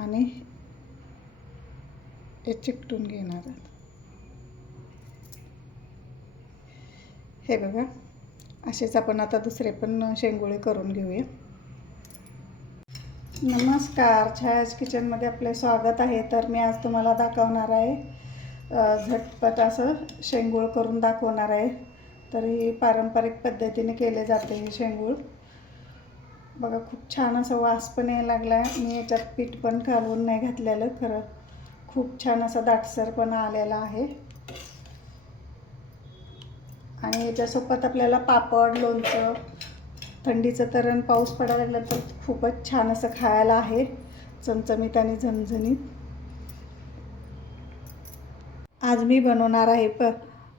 आणि हे चिकटून घेणार आहात. हे बघा असेच आपण आता दुसरे पण शेंगोळे करून घेऊया. नमस्कार छायाज किचनमध्ये आपले स्वागत आहे. तर मी आज तुम्हाला दाखवणार आहे झटपट असं शेंगूळ करून दाखवणार आहे. तर ही पारंपरिक पद्धतीने केले जाते हे शेंगूळ. बघा खूप छान असा वास पण यायला लागला आहे. मी याच्यात पीठ पण घालून नाही घातलेलं खरं. खूप छान असा दाटसरपणा आलेला आहे. आणि याच्यासोबत आपल्याला पापड लोणचं थंडीचं तरण पाऊस पडायला लागला तर खूपच छान असं खायला आहे. चमचमीत आणि झणझणीत. आज मी बनवणार आहे प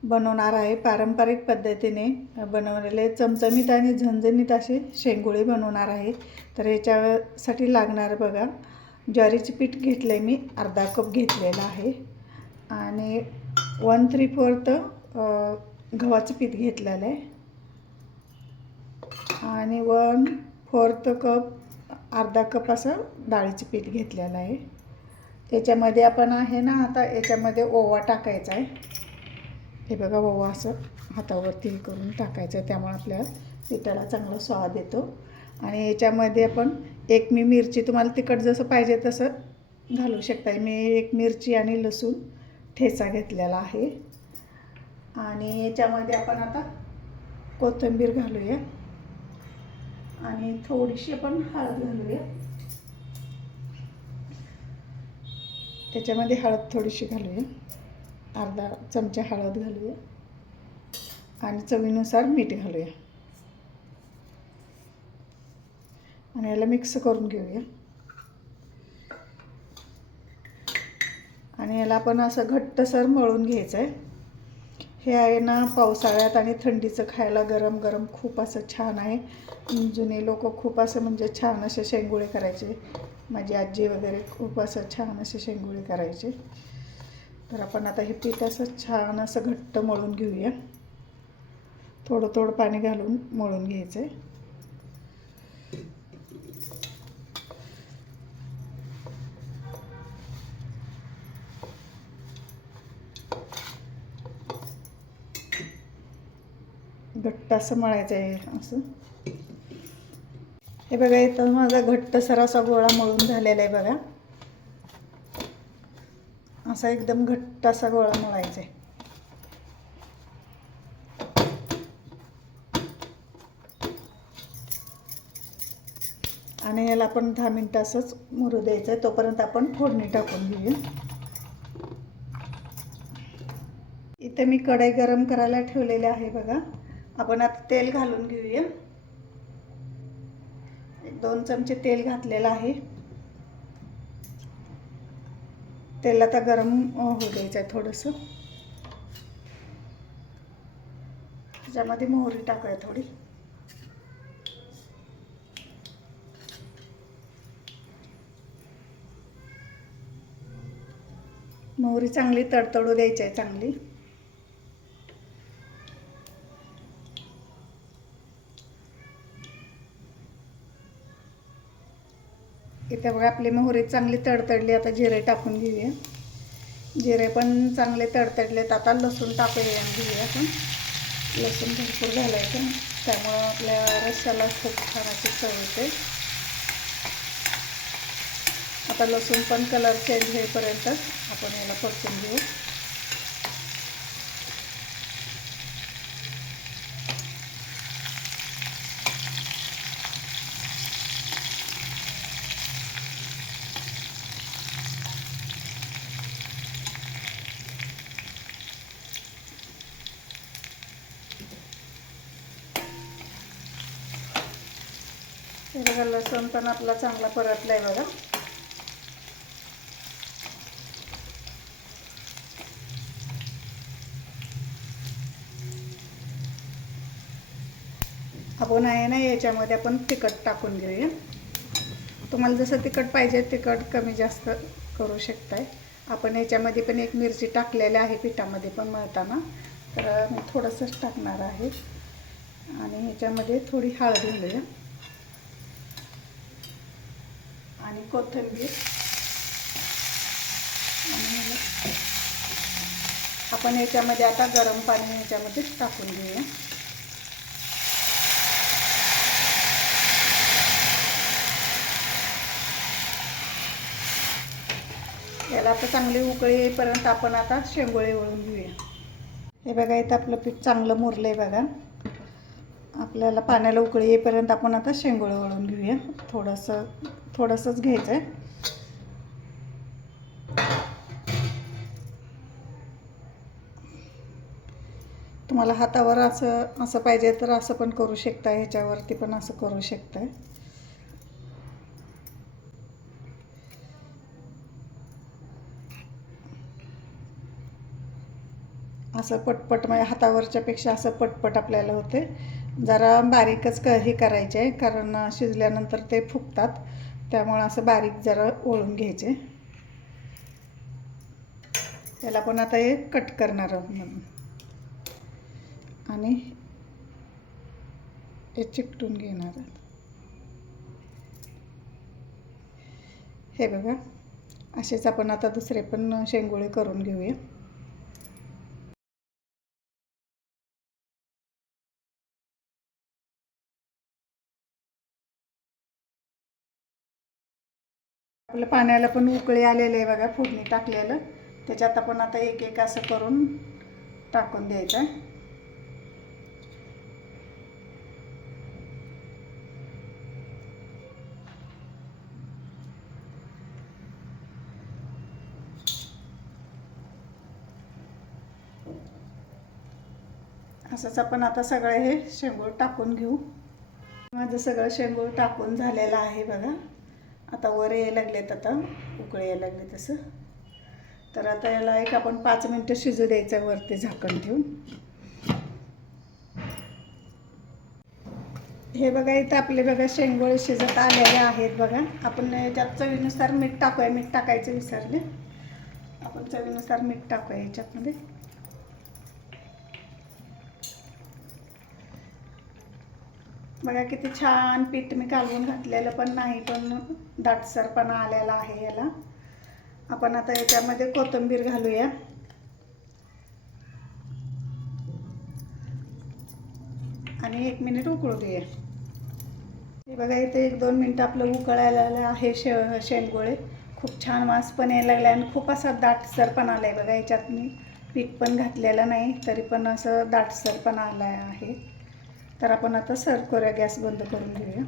बनवणार आहे पारंपरिक पद्धतीने. बनवलेले चमचमीत आणि झणझणीत असे शेंगोळे बनवणार आहे. तर याच्यासाठी लागणार बघा ज्वारीचे पीठ घेतलं आहे मी अर्धा कप घेतलेला आहे. आणि वन थ्री फोर्थ गव्हाचं पीठ घेतलेलं आहे. आणि वन फोर्थ कप अर्धा कप असं डाळीचं पीठ घेतलेलं आहे. त्याच्यामध्ये आपण आहे ना आता याच्यामध्ये ओवा टाकायचा आहे. हे बघा ओवा असं हातावरती हे करून टाकायचं आहे. त्यामुळे आपल्या पिठाला चांगला स्वाद येतो. आणि याच्यामध्ये आपण एक मी मिरची तुम्हाला तिखट जसं पाहिजे तसं घालू शकता मी एक मिरची आणि लसूण ठेचा घेतलेला आहे. आणि याच्यामध्ये आपण आता कोथिंबीर घालूया. आणि थोडीशी आपण हळद घालूया. त्याच्यामध्ये हळद थोडीशी घालूया. अर्धा चमचा हळद घालूया आणि चवीनुसार मीठ घालूया. आणि याला मिक्स करून घेऊया. आणि याला आपण असं घट्टसर मळून घ्यायचं आहे हे आहे ना पावसाळ्यात आणि थंडीचं खायला गरम गरम खूप असं छान आहे. जुने लोक खूप असं म्हणजे छान असे शेंगोळे करायचे. माझी आजी वगैरे खूप असं छान असे शेंगोळे करायचे. तर आपण आता हे पीठ असं छान असं घट्ट मळून घेऊया. थोडं थोडं पाणी घालून मळून घ्यायचं आहे घट्ट असं मळायचं आहे असं. हे बघा इथं माझा घट्ट असा गोळा मळून झालेला आहे बघा. असा एकदम घट्ट असा गोळा मळायचा आहे आणि याला आपण दहा मिनटं असंच मुरू द्यायचं आहे तोपर्यंत आपण फोडणी टाकून घेऊया. इथे मी कढई गरम करायला ठेवलेली आहे बघा. आपण आता तेल घालून घेऊया. एक दोन चमचे तेल घातलेलं आहे. तेल आता गरम होऊ द्यायचं आहे थोडंसं. त्याच्यामध्ये मोहरी टाकूया थोडी. मोहरी चांगली तडतडू द्यायची आहे चांगली. इथे बघा आपली मोहरे चांगले तडतडली आता जिरे टाकून घेऊया. जिरे पण चांगले तडतडलेत आता लसूण टाकूया घेऊया आपण. लसूण भरपूर घालायचं त्यामुळं आपल्या रस्स्याला खूप छान अशी चव येते. आता लसूण पण कलर चेंज होईपर्यंत आपण याला परतून घेऊ. हिरवा लसूण पण आपला चांगला परतला आहे बघा. आपण आहे ना याच्यामध्ये आपण तिखट टाकून घेऊया. तुम्हाला जसं तिखट पाहिजे तिखट कमी जास्त करू शकताय. आपण याच्यामध्ये पण एक मिरची टाकलेली आहे पिठामध्ये पण मळताना. तर मी थोडंसंच टाकणार आहे. आणि ह्याच्यामध्ये थोडी हळद घालूया. आणि कोथिंबीर. आपण याच्यामध्ये आता गरम पाणी याच्यामध्येच टाकून घेऊया. याला आता चांगली उकळी येईपर्यंत आपण आता शेंगोळे वळून घेऊया. हे बघा इथं आपलं पीठ चांगलं मुरलं आहे बघा. आपल्याला पाण्याला उकळी येईपर्यंत आपण आता शेंगोळं वळून घेऊया. थोडंसं थोडंसंच घ्यायचं आहे तुम्हाला हातावर असं असं पाहिजे तर असं पण करू शकता ह्याच्यावरती पण असं करू शकताय. असं पटपट म्हणजे हातावरच्यापेक्षा असं पटपट आपल्याला होते. जरा बारीकच क हे करायचे आहे कारण शिजल्यानंतर ते फुगतात. त्यामुळं असं बारीक जरा ओळून घ्यायचे. त्याला पण आता हे कट करणार आहोत म्हणून. आणि हे चिकटून घेणार आहोत. हे बघा असेच आपण आता दुसरे पण शेंगोळे करून घेऊया. आपलं पाण्याला पण उकळी आलेलं आहे बघा फोडणी टाकलेलं. त्याच्यात आपण आता एक एक असं करून टाकून द्यायचं आहे. असंच आपण आता सगळं हे शेंगूळ टाकून घेऊ. माझं सगळं शेंगूळ टाकून झालेलं आहे बघा. आता वर यायला लागलेत आता उकळे यायला लागले तसं. तर आता याला एक आपण पाच मिनटं शिजू द्यायचं वरती झाकण ठेवून. हे बघा इथं आपले बघा शेंगोळे शिजत आलेले आहेत बघा. आपण याच्यात चवीनुसार मीठ टाकूया मीठ टाकायचं विसरले. आपण चवीनुसार मीठ टाकूया याच्यातमध्ये बघा किती छान पीठ मी कालवून घातलेलं पण नाही पण दाटसरपणा आलेला आहे याला. आपण आता याच्यामध्ये कोथिंबीर घालूया. आणि एक मिनिट उकळू देऊया. हे बघा इथे एक दोन मिनटं आपलं उकळायला आहे शे शेंगोळे खूप छान वास पण यायला लागला आणि खूप असा दाटसर पण आला आहे बघा याच्यात मी पीठ पण घातलेलं नाही तरी पण असं दाटसर पण आला आहे. तर आपण आता सर्व करूया गॅस बंद करून घेऊया.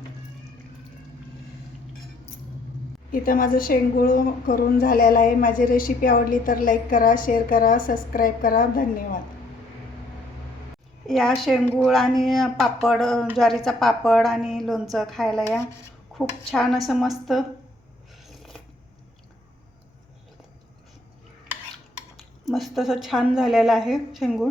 इथं माझं शेंगूळ करून झालेलं आहे. माझी रेसिपी आवडली तर लाईक करा शेअर करा सबस्क्राईब करा. धन्यवाद. या शेंगूळ आणि पापड ज्वारीचा पापड आणि लोणचं खायला या. खूप छान असं मस्त. मस्त असं छान झालेलं आहे शेंगूळ.